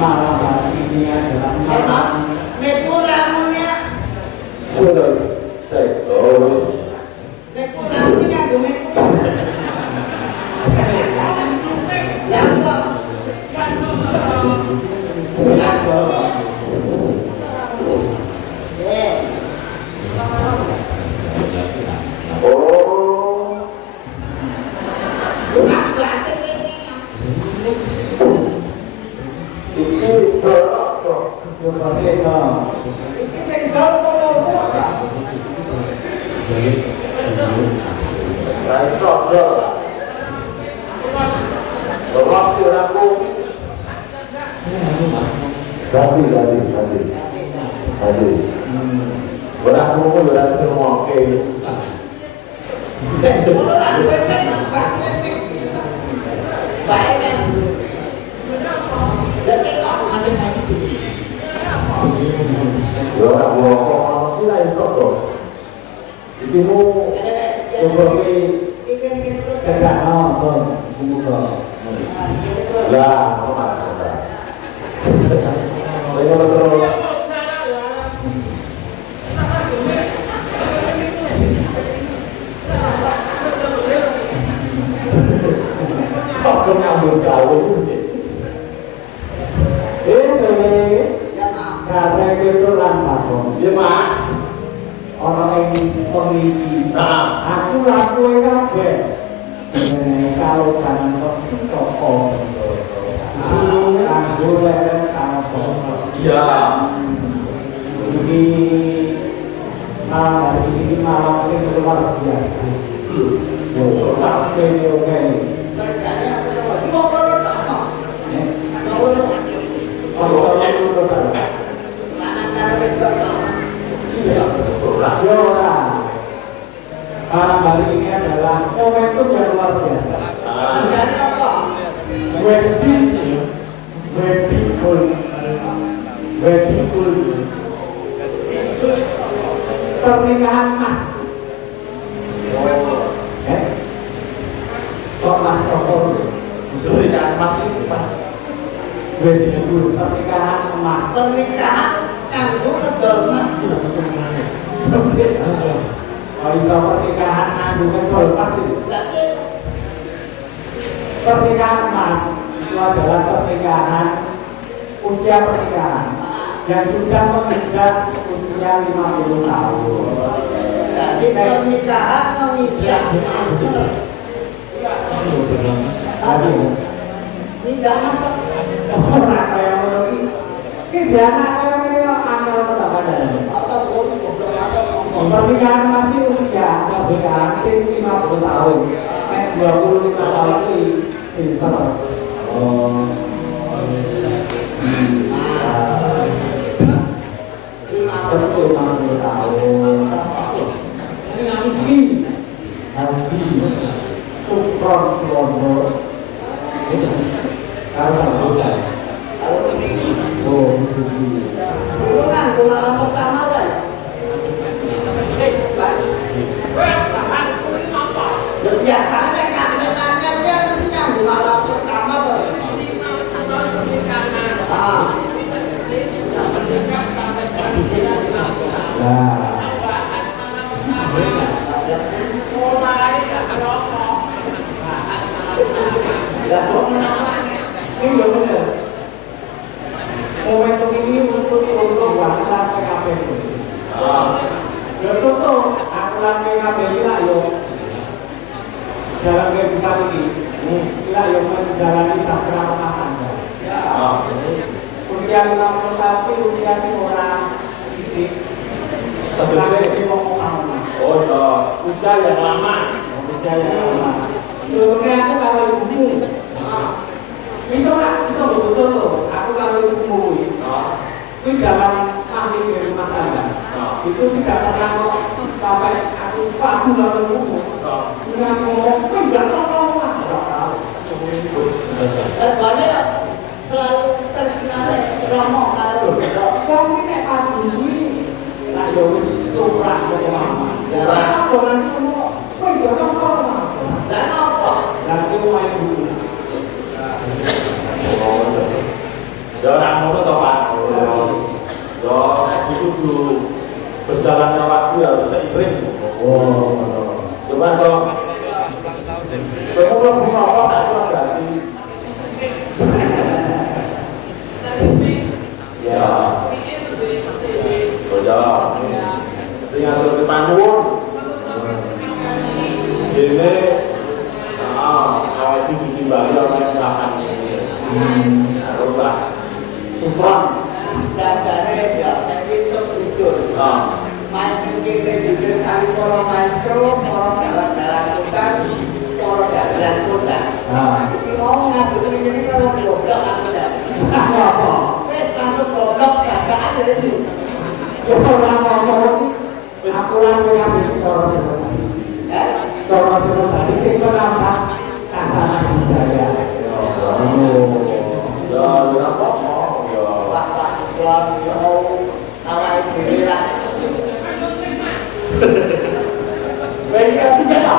Malam hari ini adalah malam Mekuramunya sudah terus Mekuramunya Jangan apa tak keluar berarti. Ya. Sudah. Dengan lebih panjang. Ini, kalau itu gigi balik orang yang belakang ini. Haruslah. Supran. Jajane ya pintu jujur. Main kene jujur sari para maestro, para dalang-dalang hutan, para dalang hutan. Iki mau ngaduk ngene kalau goblok aku jane. Apa? Wes langsung goblok gagakan iki. Ya ora ngomong iki. Aku lan yang iki cara sebenarnya. Cara sebenarnya sing penambah kasaran budaya. Ya, apa? Ya. Wah, sekolah mau awake dhewe lah. Mereka biasa.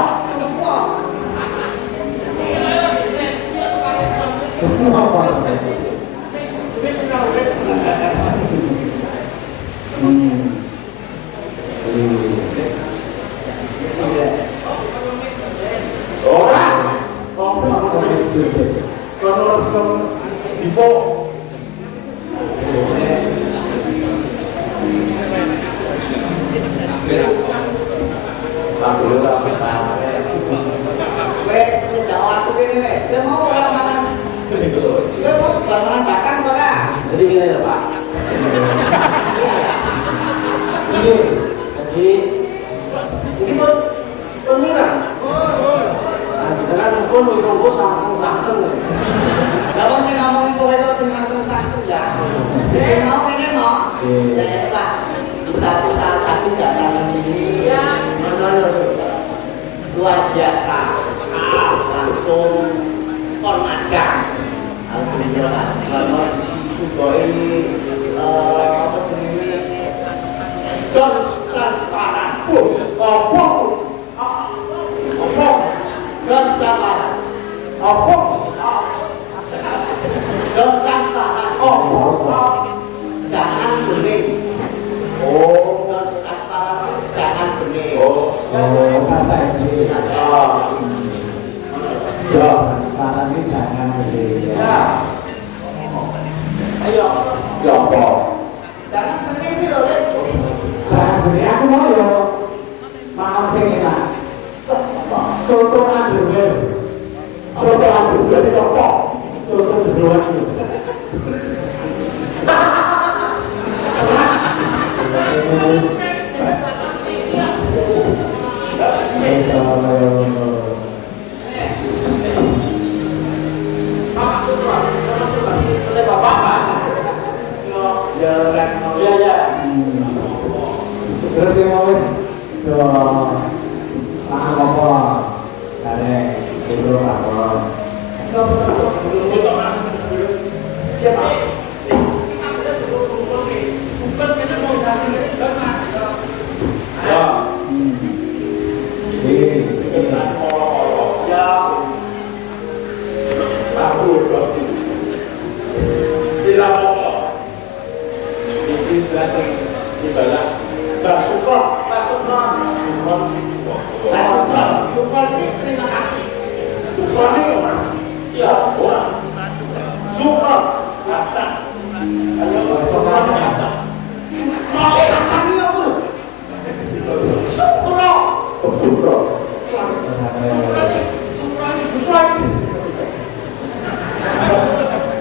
Luar biasa, langsung konmadang. Alhamdulillah, kalau disugoi apa jenis dons transparan. Apa? Dons transparan. Apa? Dons transparan. Jangan bening. Dons transparan, jangan bening. Bahasa Inggris. Ya, sekarang ini jangan beli. Ya. Ayo. Ya apa? Jangan bening iki lho, Lek. Jangan beli. Aku mau yo makan sing enak. Soto andurel. Soto andurel itu apa? Soto jeroan itu. Terus dia mau wis do makan apa? Kare dulu apa? Ya, Pak. Ya. Ya. Aku tidak apa. Di sini berarti ibarat bersyukur. Syukur ini terima kasih. Syukur ini orang. Ya, orang. Syukur. Kaca. Syukur kaca. Kacang ini apa? Syukur. Syukur. Syukur ini.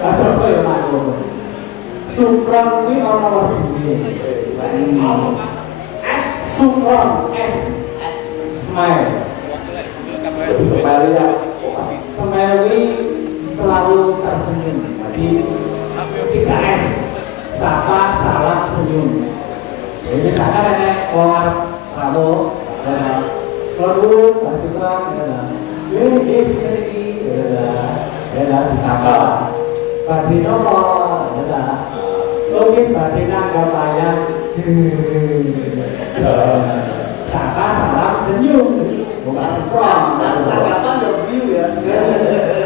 Apa ya Mas? Sukron kuwi ana wujudé. Sukron S. Smile. Smile ya. Smile kuwi selalu tersenyum. Jadi 3S. Sapa, salam, senyum. Jadi misalkan ada orang kamu perlu pasti kan ini sini ya disapa Badri nopo ya mungkin Badri nangga bayang sapa salam senyum bukan sempron Tanggapan udah view ya.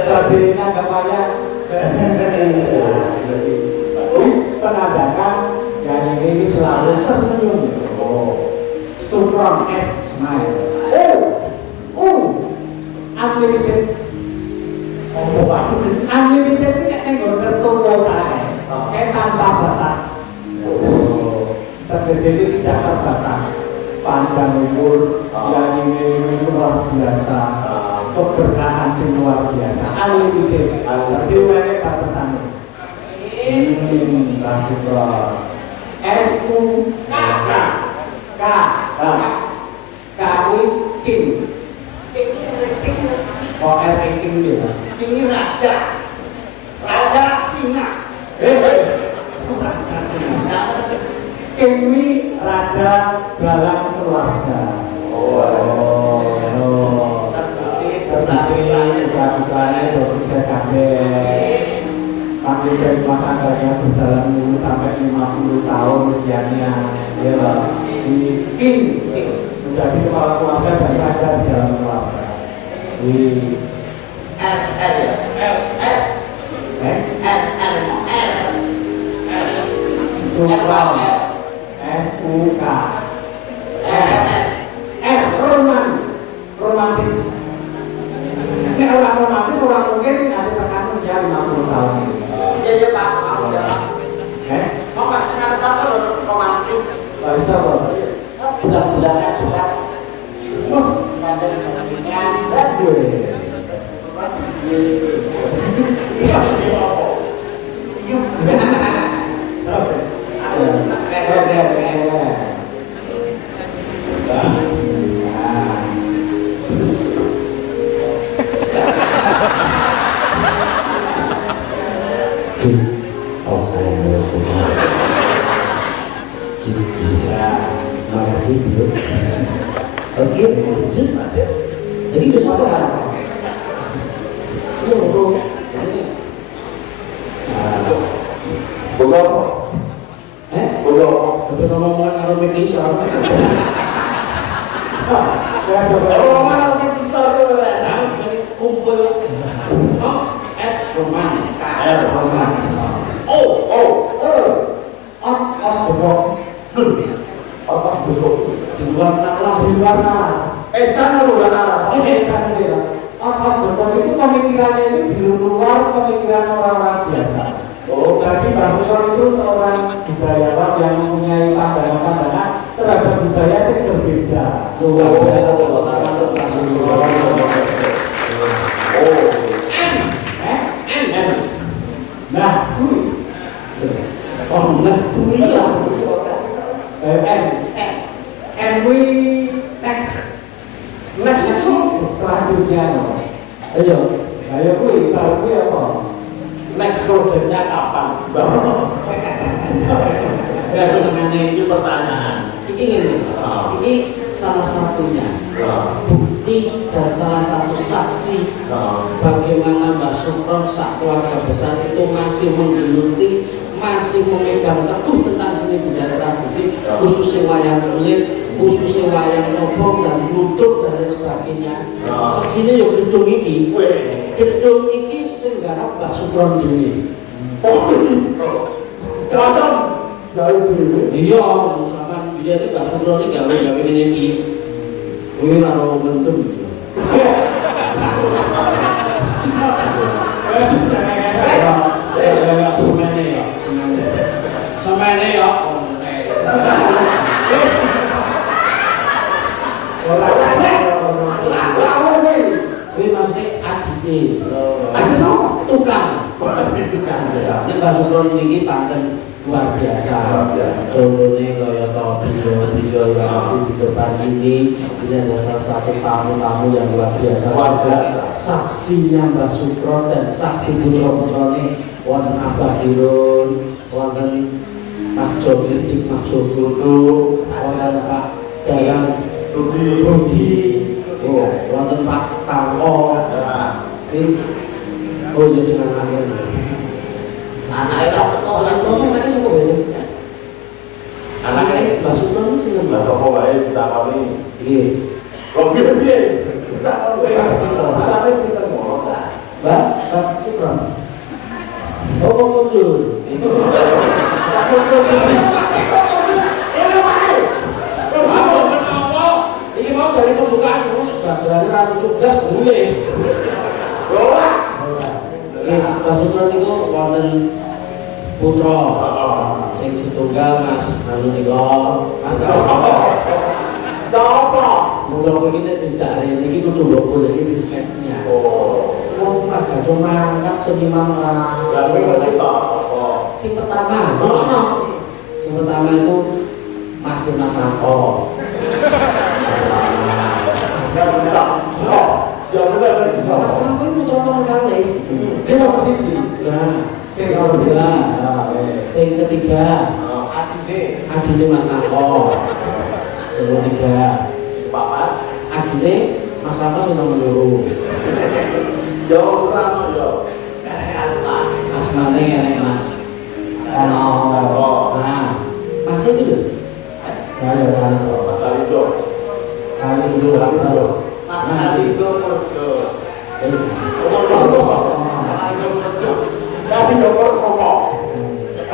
Badri nangga bayang penandakan yang ini selalu tersenyum. Sukron S smile. Unlimited Unlimited itu nek ning nggon kartu kuota kayak tanpa batas. Terkese itu tidak terbatas. Panjang umur, yang ini luar biasa, keberkahan sing luar biasa. Unlimited, tapi ada batasannya. Rasulullah. S-U-K King. Oh, King dia. Ini raja singa. Raja singa. Ini raja dalam keluarga. Terbukti buka-bukanya sukses kabeh. Panggil dari makan banyak berjalan dulu sampai 50 tahun usianya. Ya lah. Ini King menjadi kepala keluarga dan raja di dalam keluarga. Sukron S-U-K romantis. Ini orang romantis, orang mungkin nanti tekan usia 50 tahun. Iya Pak, mau pas tengah tahun romantis. Bisa loh. Bulan-bulannya bulan. Ngantet gue. Iya. Makasih Bu. Oke, lanjut. Jadi itu siapa kan? Ini bro. Bodoh. Bodoh. Tapi ngomong karo mikir siapa? Kumpul. Romantis. Di luar nalar. Apa betul itu pemikirannya itu di luar pemikiran orang-orang biasa. Berarti Rasulullah itu seorang budayawan yang mempunyai pandangan-pandangan terhadap budaya yang berbeda. Luar biasa untuk Rasulullah. Nah, and we next selanjutnya ayo kui apa Next projectnya kapan? Ya sebenarnya ini pertanyaan. Ini salah satunya bukti dan salah satu saksi bagaimana Mbak Sukron sak keluarga besar itu masih menggeluti, masih memegang teguh tentang seni budaya tradisi, khususnya wayang kulit, khususnya wayang nopong dan ludruk dan lain sebagainya. Saksinya ya gedung iki sing garap Mbak Sukron dhewe. Kerasan dari dulu. Iya, zaman biyen iki Mbak Sukron iki gawe ngene iki. Kuwi karo mendem. Semene ya. Ini maksudnya adite. Tukang. Nek Mbak Sukron niki pancen luar biasa. Contohnya kayak beliau yang waktu di depan ini ada salah satu tamu-tamu yang luar biasa. Saksinya Mbak Sukron dan saksi putra-putrane wonten Abah Girun, wonten Mas Jo Kritik, Mas Jo Kudu, wonten Pak Dalang Budi, wonten Pak Tarko. Oh jadi anaknya. Anaknya Mbak Sukron anaknya siapa ya? Anaknya Mbak Sukron sih Mbak Toko wae ditakoni. Iya. Kok piye? Anaknya kita ngomong. Mbak Sukron. Oh kudu. Itu. Apa menawa? Ini mau dari pembukaan terus bagiannya ratu cubdas boleh. Ora. Mbah Sukron niku wonten putra sing setunggal Mas anu nika Mas Apa? mula kowe iki nek dicari niki kudu mbok goleki resepnya. Wong agak cuma angkat seniman ora. Sing pertama, ono. Sing pertama itu Mas Kanto. Ya benar. Mas Kanto itu contoh kali. Dia nomor siji. Nah, sing kedua. Sing ketiga. Adine Mas Kanto. Sing ketiga. Papat. Adine Mas Kanto sing nomor loro. Ya ora yo. Asmane enek Mas. Nah, Mas itu lho. Kali itu. Baru. Mas Aligo Murdo. Tapi dokter kok.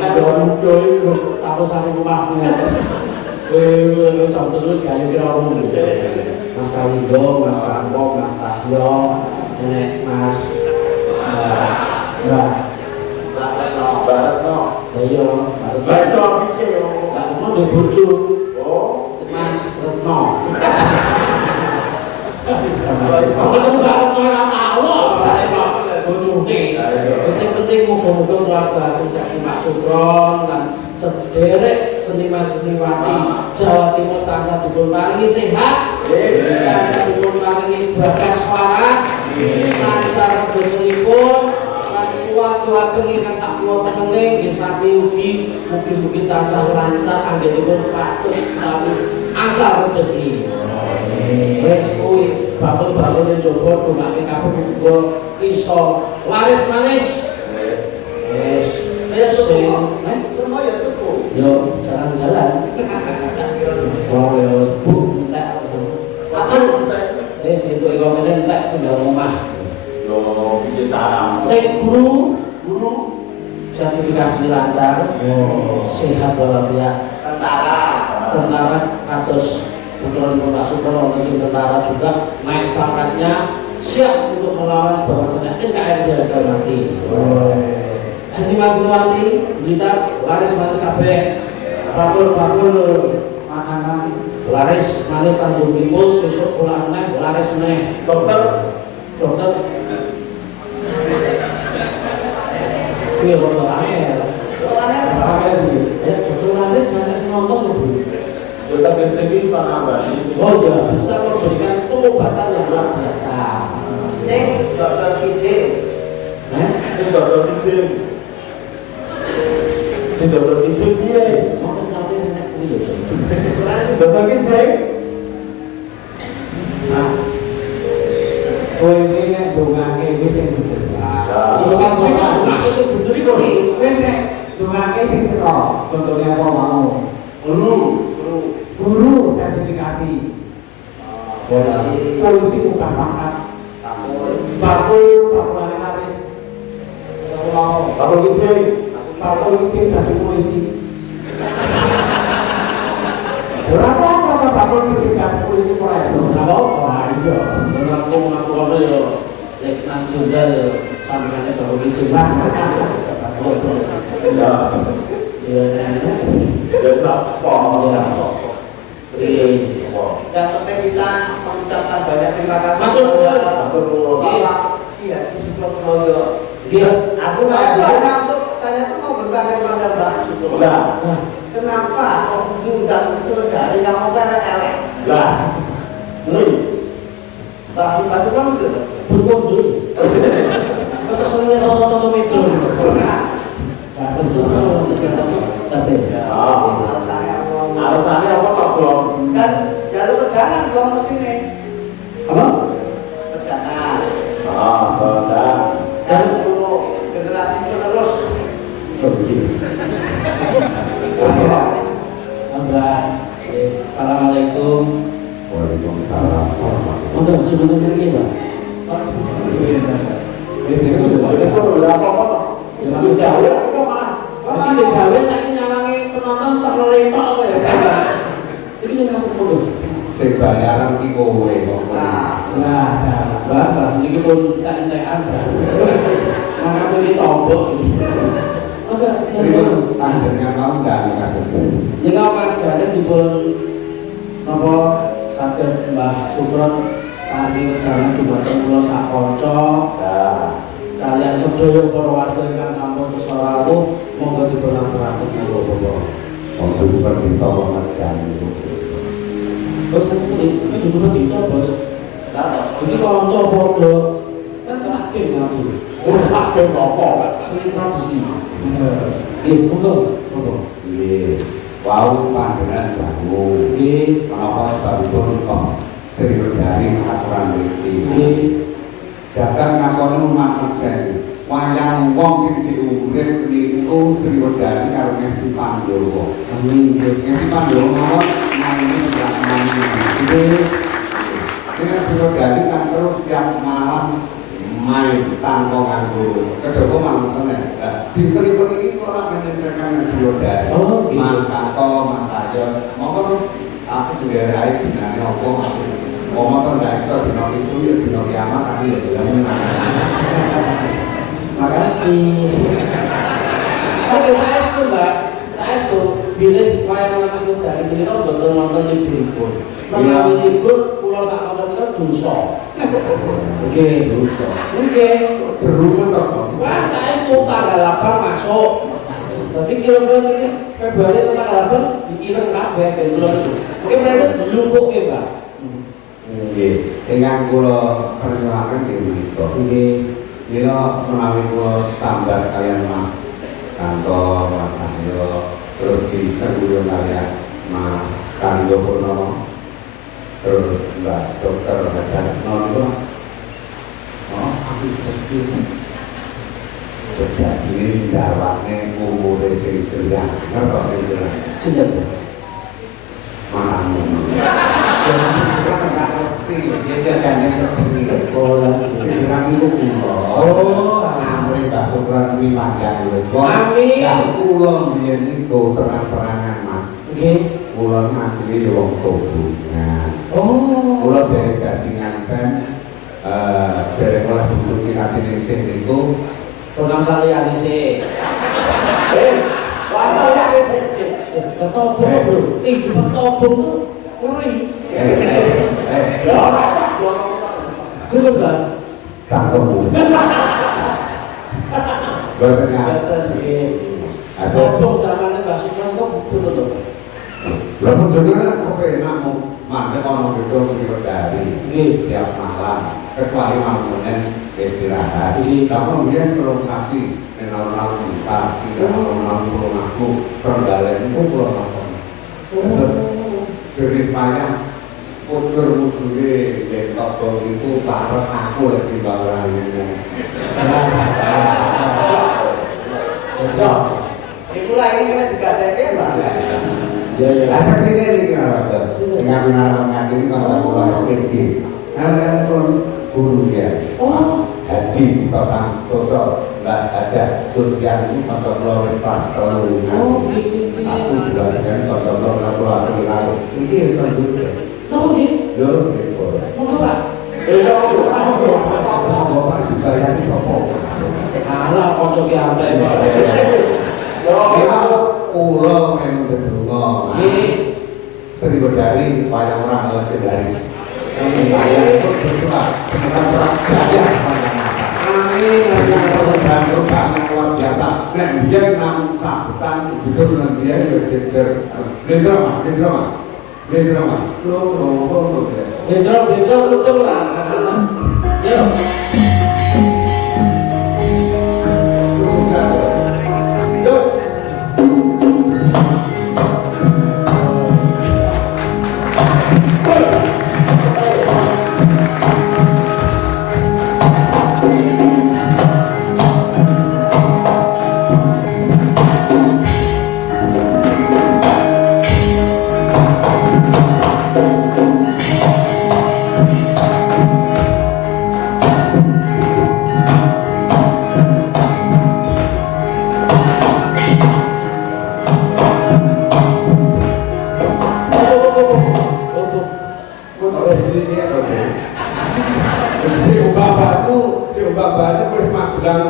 Ada muda itu tahu sari rumahmu. Jam terus kayak kira orang Mas Kalido, Mas Kampo, Mas Cahyo, nenek Mas Baratno. Dayo, Baratno iki yo. Pak Retno di bojo, Oh. Mas Retno. Aku ketemu Pak Retno ora tahu bojone. Sing penting muga-muga keluarga Gusti Pak Sukron lan sederek seniman-seniwati Jawa Timur tansah dipun paringi sehat, tansah dipun paringi bagas waras, lancar rezekinipun, lan keluarga ingkang sapulo tenene nggih sami ugi mugi-mugi tansah lancar anggenipun patus utawi angsal rezeki. Wes kuwi bakul-bakul njaba dongake kabeh muga iso laris manis. Wes sing yo jalan-jalan. Wah yo sebut entek. Wes itu kok ngene entek tinggal omah. Yo piye tanam. Sing guru sertifikasi lancar, sehat walafiat. Tentara kados putra Pak Sukron sing tentara juga naik pangkatnya siap untuk melawan bahwasanya NKRI harga mati. Seniman-seniwati kita laris manis kabeh. bakul makanan Laris manis Tanjung Timur sesuk kula aneh laris meneh. Dokter. Kuwi ora aneh. Dokter laris manis nonton lho, Bu. Dokter Gensegi Panambani. Oh ya, bisa memberikan pengobatan yang luar biasa. Sing dokter Kijing. Ini dokter Kijing. Ini dokter Kijing piye? Mau kencane nenek kuwi lho, Jon. Dokter Kijing. Nah, kowe iki nek dongake wis sing bener. iya kan jeneng nek sing bener iki kok iki. Kowe nek dongake sing cetha, contohnya apa mau? Guru sertifikasi. Polisi bukan pangkat. Bakul laris. Kalau Dokter Kijing. bakul izin dari polisi. Berapa bakul izin dari polisi mulai? Ora apa-apa. Iya. Mengaku kono ya Letnan Jenderal sampeyan baru izin. Ya. Ya nenek. Ya apa? Ya. Iya. Dan penting kita mengucapkan banyak terima kasih Matur nuwun. Matur nuwun. Bapak Ki Haji Sukrono. Iya. Aku saya tuh mau bertanya kepada Mbak Sukrono. Lah. Kenapa kok mengundang saudari kamu kan elek? Lah. Ini. Mbak Sukrono itu. Berkunjung. Kok kesenenge toto-toto meja. Kan semua tapi Alasannya apa? Alasannya apa Pak Bro? Dan jalur pejangan dua mesinnya. apa? Pejangan. Benar. Dan untuk generasi penerus. Oh, begini. Assalamualaikum. Waalaikumsalam. Untuk sebelum pergi, Pak. Ini pun udah apa-apa. Ya maksudnya, Ya, itu mah. berarti di gawe saya nyalangi penonton caklo lepak apa ya? Ini nih aku perlu. Sebayaran ki kowe kok. Nah, Nah, Bah, ini pun tak entekan, Bah. Maka pilih toh. lombok. Oke, Itu panjenengan mau nggak kados. yen Mas Gaden dipun napa saged Mbah Sukron paring jalan dumateng kula sak kanca kalian sedaya para warga ingkang sampun kersa rawuh monggo dipun aturaken kula Bapak. Untuk bukan ditolong ngejan itu. Bos kan ini duduk di bos. Ini kanca padha kan sakit ngatur. Sakit apa? Sering tradisi. Nggih, monggo, Bapak. Iya, wow panjenengan bangun. Nggih, Kenapa sebabipun kok Sri Wedari aturan iki? nggih. Jagat ngakoni umat manusia. Wayang wong sing diurip niku Sri Wedari karo Ngesti Pandhawa. Amin. Nggih. Ngesti Pandhawa mawon maini tidak maini. Nggih. Dengan Sri Wedari kan terus setiap malam main tanpa nganggo kejaba malam Senin. Dinten iki kula menyesuaikan Sri Wedari. Oh, gitu. Mas Kato, Mas Ayo, monggo Mas, aku sendiri hari dinane apa aku. Motor nggak bisa dino itu ya dino kiamat tapi ya bilang menang. Makasih. Oke, saya itu Mbak. Saya itu pilih wayang langsung dari beliau betul nonton libur. Menawi libur pulau sak kanca dosa. Oke, dosa. Oke. Jeruk toh. Wah, saya itu tanggal 8 masuk. Tadi kira-kira ini Februari tanggal 8 diireng kabeh ben kula itu. Mungkin mereka dilumpuh ya, Pak. Nggih, ingkang kula perkenalkan nggih menika. Nggih. Mila menawi kula sambat kalian Mas Kanto, Mas Cahyo, terus disengguyon kalian Mas Kando Purnomo, terus Mbak Dokter Hajar Nono. Oh, aku sedih. Sejak ini darahnya umure sing gerak, ngertos sing gerak. Sejak Malamu. Kan nggak ngerti, dia kan yang seperti oh lagi. Sirang itu kula. Oh, amri Mbak Sukron kuwi panjang wis. Amin. Ya kula biyen niku terang-terangan Mas. Nggih. Kula asli ya wong Tobungan. Oh. Kula dari dadi nganten dereng oleh suci katine sing niku Program saliyane sih. Warna ya Ketobong bro. Cuma tobong tuh ngeri. Terus kan? cangkemmu. Boten ya. Betul nggih. Ada Tobong zamane Mbak Sukron kok betul to. lha pun jenengan kok enak mau mandek ana gedung Sri Wedari. Nggih. Tiap malam kecuali malam Senin istirahat. Nggih. Kamu biyen belum sasi alun-alun kita, tidak alun-alun belum aku pergalen itu belum aku. Terus ceritanya ucur-ucure lentok dong itu parah aku lagi bawah ini. Itulah ini kita juga ada Pak. Ya ya. Asal sini ini kenapa? Dengan menara mengaji ini kalau pulau SPG, kan guru dia. Oh. Haji Sito Santoso, Mbak Haja Susian ini kocok kelas telur. Oh, gitu. 1, 2, 3, kocok 1, 2, 3. Ini yang selanjutnya. Oh, gitu. Yo, repot. Monggo, Pak. Sama Bapak sebayang sopo. Alah, kanca ki ambek, Pak. Ya, kula melu ndedonga. Nggih. Sri Wedari wayang ora legendaris. Saya ikut berdoa semoga perang jaya sepanjang masa. Amin. Perubahan yang luar biasa. Nek biyen namung sabutan jujur lan biyen yo jejer. Drama. Lo. Dendro lucu lah. Yo.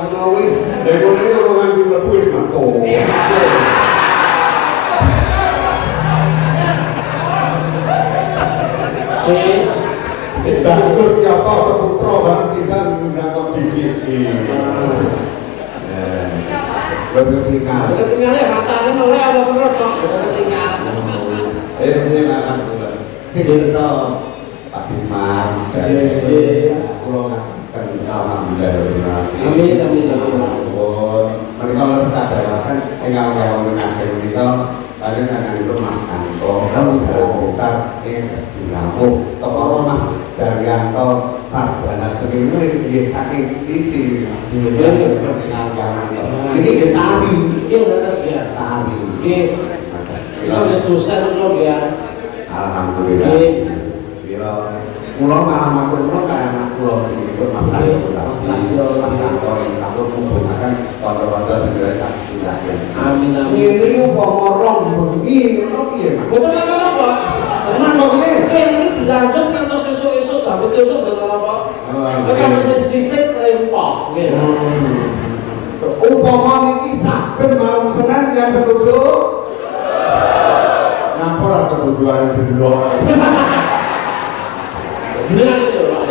kuwi. Lha kok iki ora nganti mlebu wis metu. Bagus Yoto Seputra bareng kita diundang kok di sini. Ketinggalan. Ketinggalan matane mulai apa terus kok ketinggalan. Ini akan bulan. Sing cerita Pak Disman, kula ngaten alhamdulillah. Amin amin amin. Mereka harus sadaraken ingkang kawon ngajeng kita kalian akan itu Mas Anto, kita ingin kesediamu, kepala Mas Daryanto sarjana seni ini saking isi, ini kita tari, Ini harus dia tari. Kita udah dosen lo dia. Alhamdulillah. Bila pulau malah matur pulau kayak anak pulau ini pun Mas Anto yang satu menggunakan kontra-kontra segera saksi lahir. Amin amin. Ini pomorong begini, lo piye Mas? Betul apa? Tenang kok ini. Ini dilanjut ngantos esuk-esuk jam esuk betul apa? Nek mesti disisik lempah gitu. Umpama niki saben malam Senin yang setuju. Ngapa ora setuju ae delok. Jenengan itu Pak.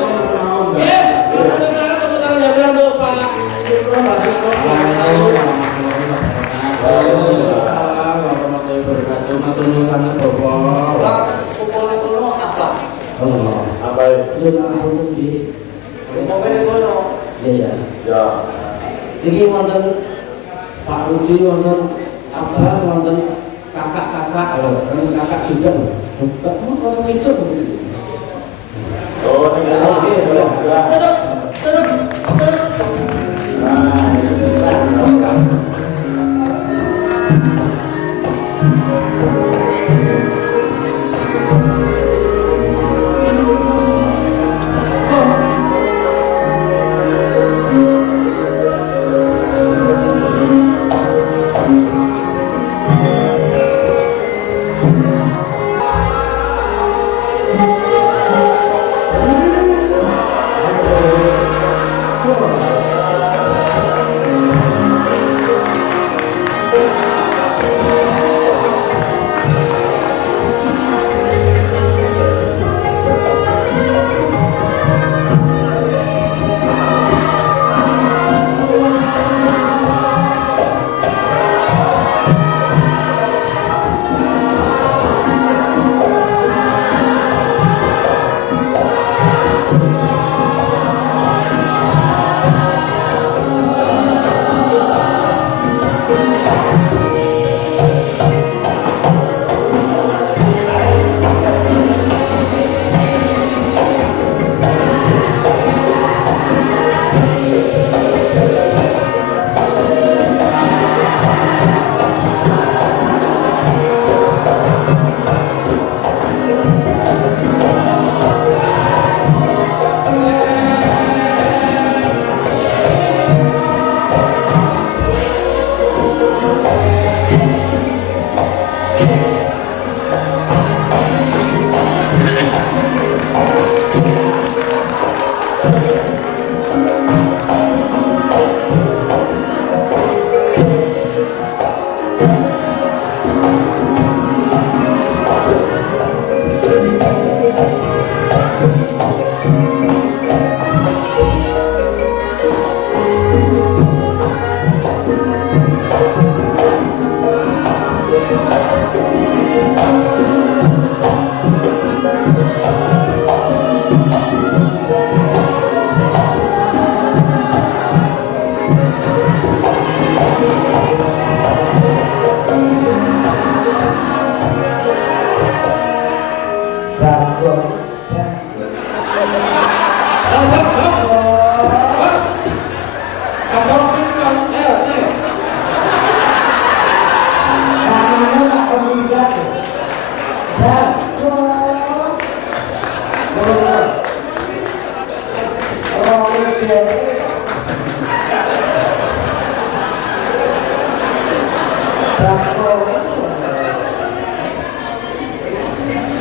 Nggih, kami sangat tepuk tangan yang untuk Pak Sipro Mbak Sipro. Waalaikumsalam warahmatullahi wabarakatuh. Matur nuwun sanget Bapak. Pak, kumpul-kumpul apa? Allah. Apa itu? Terima kasih. Kumpul-kumpul. Iya ya. Ya. Iki wonten Pak Rudi wonten Abah wonten kakak-kakak kakak juga. Enggak mau kosong hidup begitu. Oh, ini Oke, boleh. Terus. Nah, itu bisa.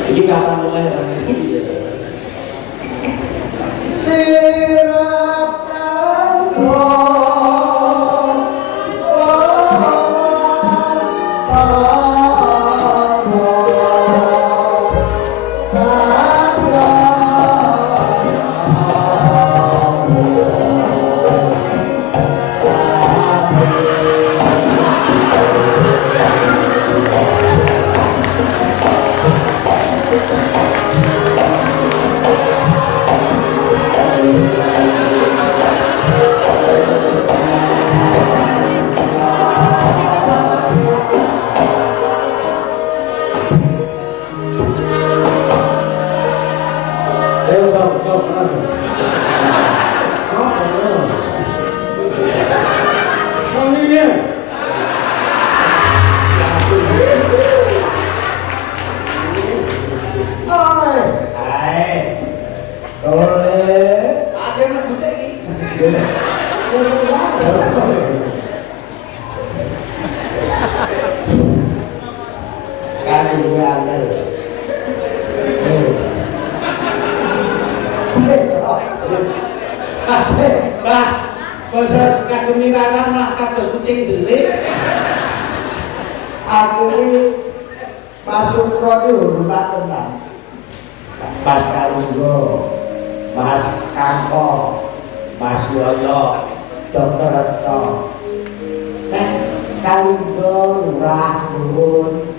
Ini kapan mulai ini? Sirapan kucing delik. Aku ini Mas Sukro itu hormat tenang. Mas Kalunggo, Mas Kangko, Mas Yoyo, Dokter Retno. Kalunggo lurah nuwun.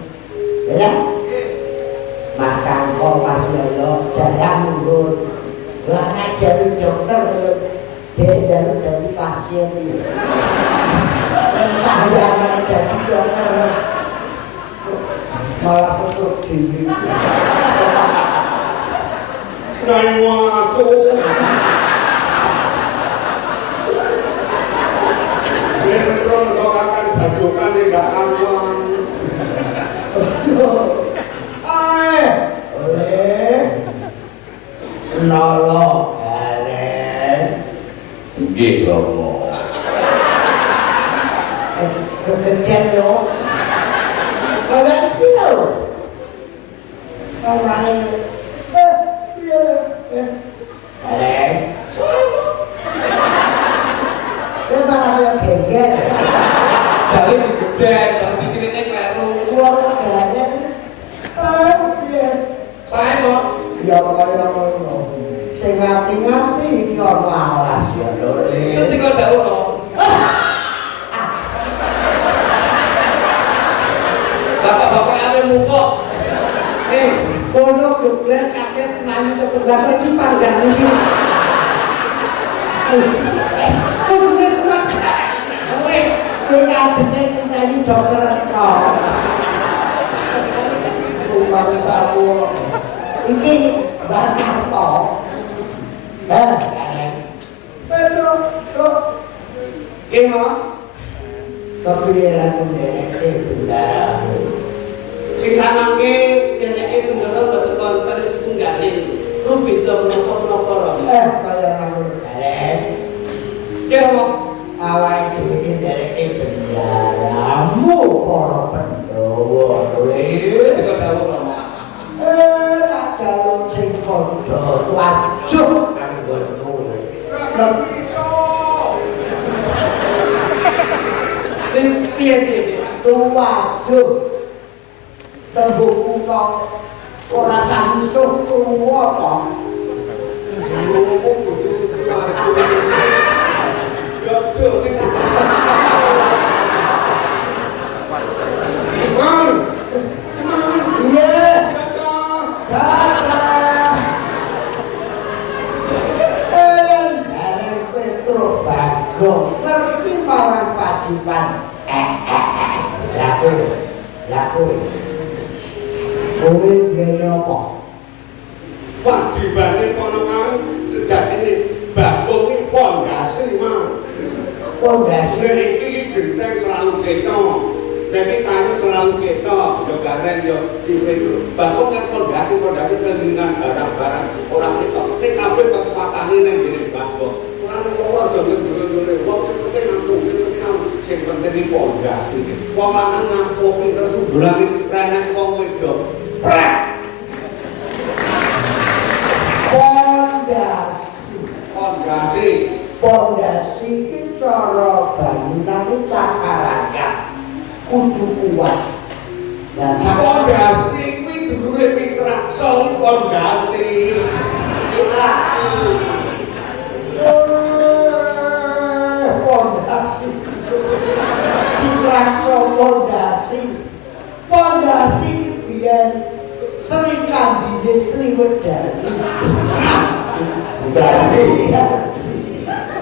Ya. Mas Kangko, Mas Yoyo, dalam nuwun. Lah nek dari dokter dia jadi pasien iki. Entah ya nek jadi dokter malah setruk dhewe. Nai masuk. Elektron kok akan bajokan enggak aman. Nolok karen. Nggih, Romo. Kegedean yo. Ora iki lho. Ora iya. Karen. Sono. Ya malah kaya geger. Jare digedhen, berarti ceritane kleru. Suara karen. Iya. Sae kok. Ya kaya ngono. Sing ngati-ngati iki ana alas ya lho. Setika dawuh to. Bapak-bapak ame muka. Kono gebles kaget mlayu cepet banget iki panggane iki. Kudu semak. Kowe ngadene ngenteni dokter Retno. Rumah saku. Iki Mbak Narto. Pedro, Ema, kepiye laku ndereke bendaramu? ing samangke dheweke bendara mboten wonten setunggaling. Rubeda menapa-menapa ro. Kaya ngono karen. Kira Awake dhewe ndereke bendaramu para Pandhawa. Setika dawuh Romo. Tak jaluk sing padha tujuh anggonmu. piye Tujuh tembung kutha ora samsuh tuwa apa. Ngomong kudu maju. Ya jo ning. Mang. Iya, Kakak. kakak. Dari Petro Bagong ngerti marang pacipan. Laku. Kowe ngene apa? Wajibane ponokan sejak ini Bagong iki pondasi mang. Pondasi Iki genteng selalu ketok. Jadi kayu selalu ketok, yo garen yo sipit. Bagong kan pondasi kelingan barang-barang orang ketok. Nek kabeh kekuatane ning ngene Bagong. Lan wong aja ngene wong sing penting ngampung, sing penting iki pondasi. Wong lanang ngampung pinter sundulan iki renek wong wedok. Prek. Pondasi iki cara bangunan cakaraga kudu kuat. Dan Pondasi kuwi dulure Citraksa pondasi. Citraksi. Pondasi. Citraksa pondasi. Pondasi biyen Sri Kandine Sri Wedari. Pondasi.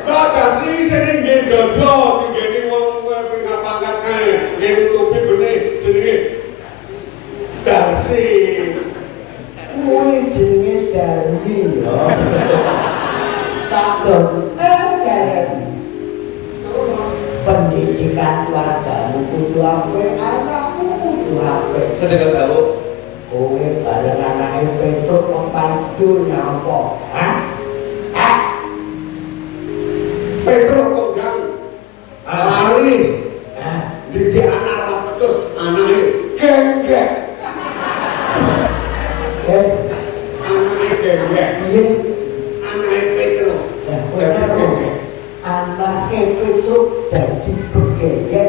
Dadi sing nggih dodo digene wong ping pangkat kae nggih nutupi benih jenenge Darsi. Kuwi jenenge Darmi ya. Takon karen. Pendidikan keluargamu kudu apik, anakmu kudu apik. Sedekah dawuh. Kowe bareng anake Petruk kok paido nyapa? Hah? Petruk kondang laris. Didik anak ra pecus, anake genggek. Anake genggek. Iya. Anake Petruk. Anake Petruk dadi begegek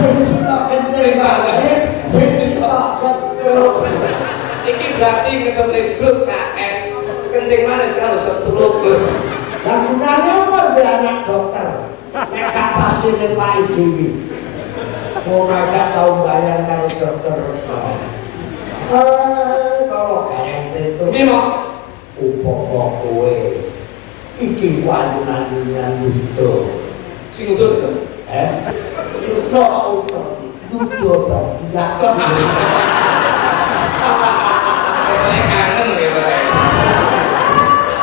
Sing sitok kencing balik, sing sitok setruk. Iki berarti ketemu grup KS kencing manis karo setruk. Lah gunane apa ndek anak dokter? Nek kapasine Pak Dewi. Ora gak tau bayar karo dokter. Kalau gareng itu Iki mau upama kowe iki wanyunan yudo. sing utus to. Yudo yudo banyak. Kayak kangen gitu.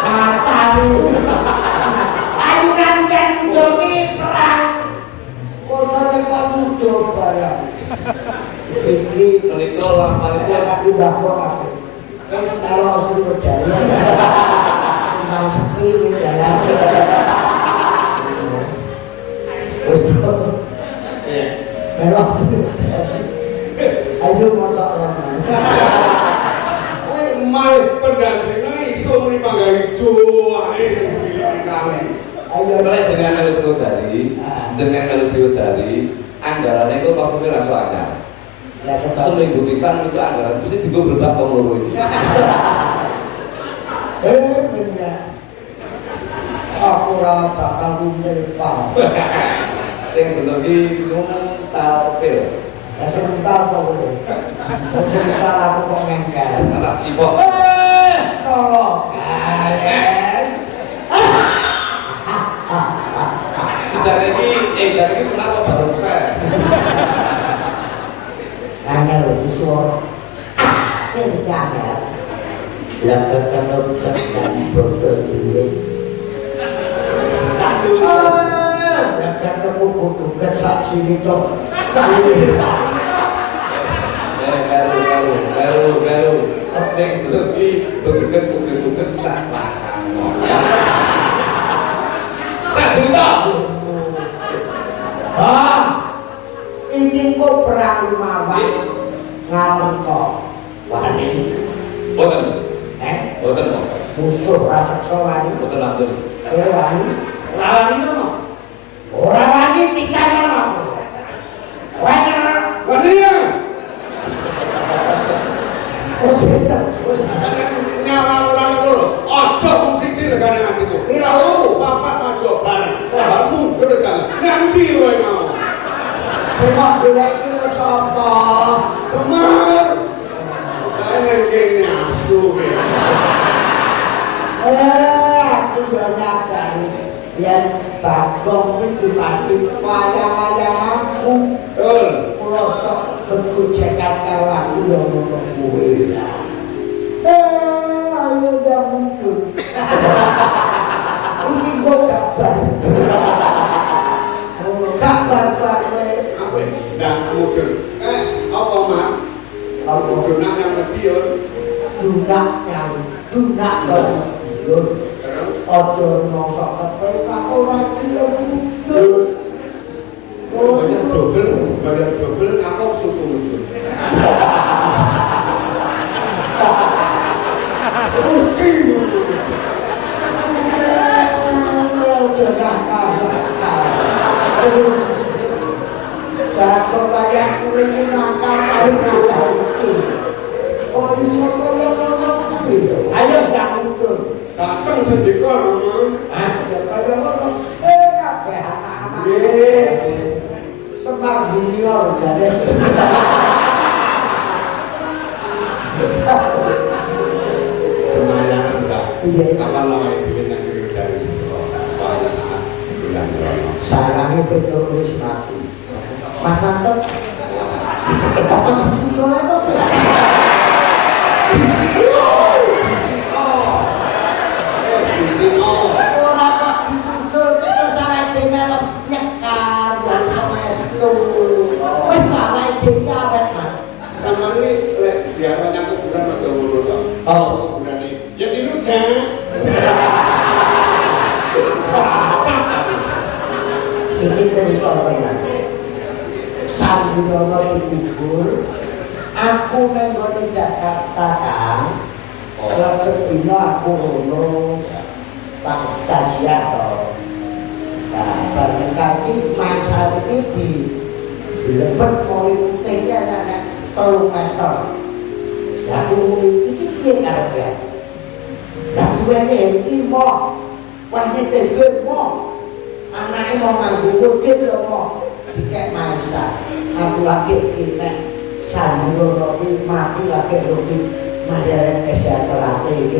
Matane. Ayunan kan yudo ki perang. Kok sampe kok yudo barang. Iki Menika lamaripun tapi bakal apa? Kalau suruh berjalan, tentang sepi di dalam. Ustaz, melok suruh berjalan. Ayo motor orang. Kowe mal pendandringe iso muni pangga ijo ae kali. Ayo. Kalau dengan melu Sriwedari, jenengan melu Sriwedari, anggarane iku kostumnya ra anyar. Ya sebab. Seminggu pisan itu anggaran mesti digo berobat tong loro iki. Bener. Aku ora bakal ngundel Pak. Sing bener iki numtal pil. Ya sebentar kok boleh. Sebentar aku kok ngengkel. Tak cipok. Tolong kalian. Jare iki senar kok baru saya. Hanya lebih suara ini jangan lekat-lekat dan berdiri lekat kebutuhan saksi itu Baru sing lebih begitu sak lakang. Sak cerita. ini kok perang lumawan ngalem kok wani Boten. Boten kok. musuh raksasa wani Boten lantur. wani lawan itu mau orang wani tinggal mana wani Wani ya. Nyawa orang loro, aja mung siji legane atiku. Tahu papat maju bareng. Pahamu terus jalan. Nanti wae mau. Semua golek iki lho sapa? Semar. Kae nang kene asu ya. Aku yo nyadari yen Bagong iki mati wayang-wayang aku. Betul. Kula sok kegojekan karo aku yo ngono kuwi. Ayo dah mungkin. Iki kok kabar. Kabar kowe. Apa? Dah mudun. Apa mak? Apa mudunan yang medion? Dunak kok mesti. Ojo mongso kepenak ora gelem mudun. Banyak dobel ngapok susu mudun. Jangan kabar. Bakal bayang kulit ini nakal nakal itu. Kok iso kaya ngono kuwi? Ayo gak mudun. Datang sendika Rama. Ya kaya ngono. Kabeh anak-anak. Semar junior jare. Semayang enggak. Iya. Kapan lama itu yang kiri dari situ? Soal saat bulan Rama. Sarange betul wis mati. Mas Tanto. Apa disusul kok? Ora kok disusul terus awake melok nyekar wali pemestu. Wis awake dhewe awet Mas. Sama ini lek ziarah yang kuburan aja ngono to. Oh. Kuburan iki ya tiru jan. Iki cerita tenan. Sandrono dikubur, aku nang nggon Jakarta kan. Lan sedina aku ngono tak stasiun to. Nah, bareng kaki masa iki dilebet mori putihnya anak 3 meter. Lah aku ngomong iki piye karepe? Lah duwene iki mau wahne tegel mau anake mau nganggo mobil lho mau dikek maisa. Aku lagi kene sandrono iki mati lagi rugi mayare kesehatan iki.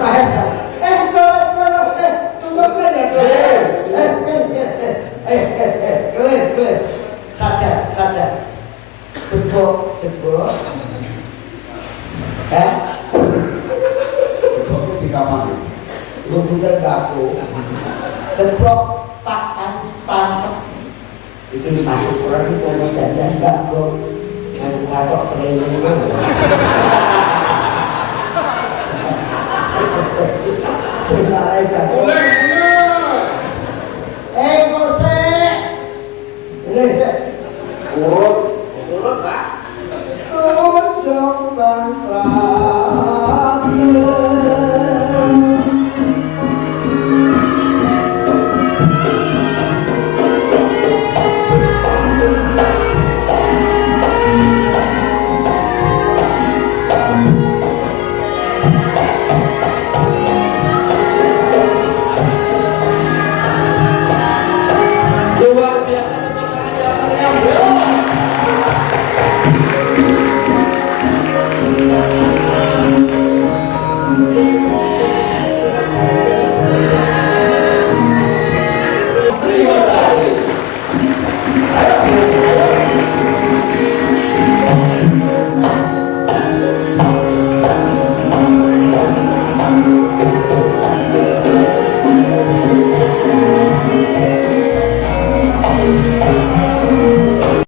Maisa Clear. Sadar. Tebok. Tebok di kamar. Lu puter baku. Tebok pakan tancap. Iki masuk kurang itu mau dandan baku. Aku ngatok training. Sebenarnya baku.